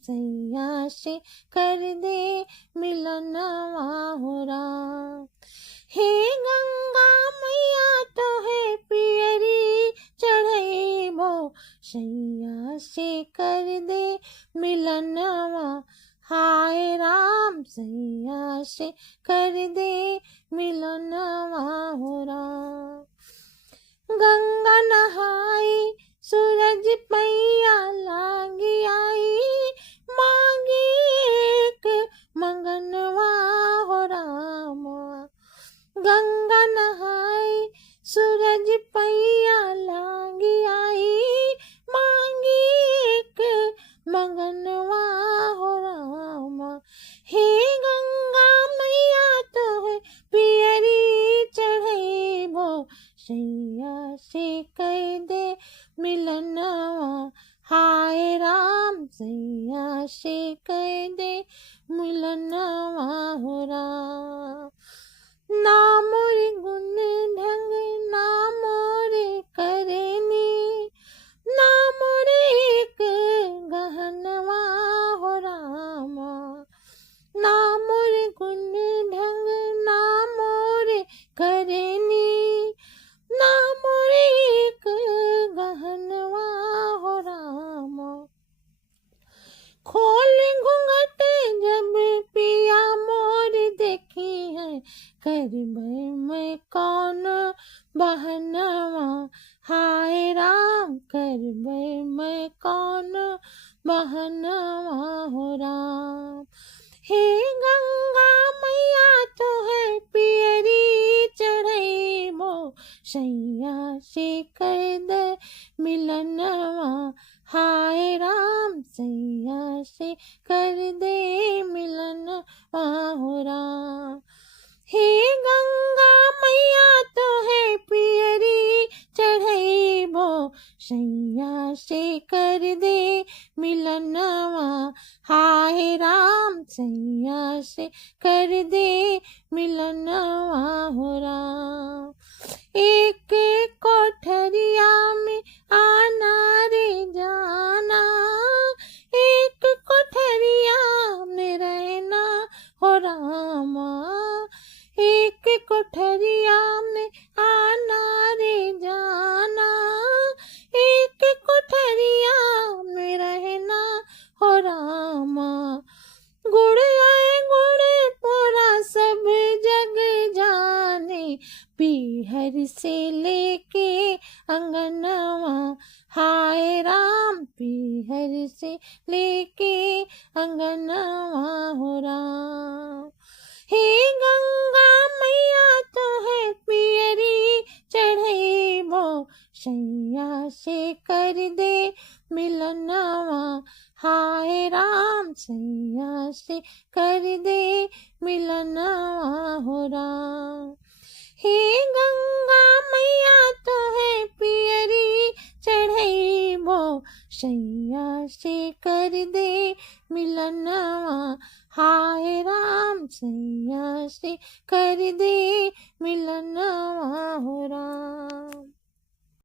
सैया से कर दे मिलनवा हो राम। हे गंगा मैया तो है पियरी चढ़ैबो, सैया से कर दे मिलनवा। हाय राम सैया से कर दे मिलनवा हो राम। गंगा नहाई सूरज पैया लागी आई, मांगी एक मंगनवा हो राम। गंगा नहाई सूरज पैया लागी आई, मांगी एक मंगनवा हो राम। हे गंगा मैया तो है पियरी चढ़ैबो, सैया से कह दे मिलनवा। हाय राम सैया से कह दे मिलनवा हो राम। ना मोरे गुण ढंग ना मोरे करनी, ना मोरे एक गहनवा हो राम। ना मोरे गुण ढंग ना मोरे करनी, ना मोरे एक गहनवा हो राम। खोल घूंघट जब पिया मोर देखी है, करबै मैं कौन बहनवा। हाय राम करबै मैं कौन बहनवा हो राम। हे गंगा मैया तो है पियरी चढ़ैबो, सैया से कर दे मिलनवा। हाय राम सैया से कर दे मिलनवा हो राम। हे गंगा मैया तो है पियरी चढ़ैबो, सैया से कर दे मिलनवा। हाय राम सैया से कर दे मिलनवा हो राम। एक कोठरिया में आना रे जाना, एक कोठरिया में रहना हो रामा। एक कोठरिया में आना रे जाना, एक कोठरिया में रहना हो रामा। गुड़ आए गुड़ पूरा सब जग जाने, पीहर से लेके अंगनवा। हाय राम पीहर से लेके अंगनवा हो राम। हे गंगा मैया तो है पियरी चढ़ैबो, सैया से कर दे मिलनवा। हाय राम सैया से कर दे मिलनवा हो राम। हे गंगा मैया तो है पियरी चढ़ैबो, सैया से कर दे मिलनवा। हाय राम सैया से कर दे मिलनवा हो राम।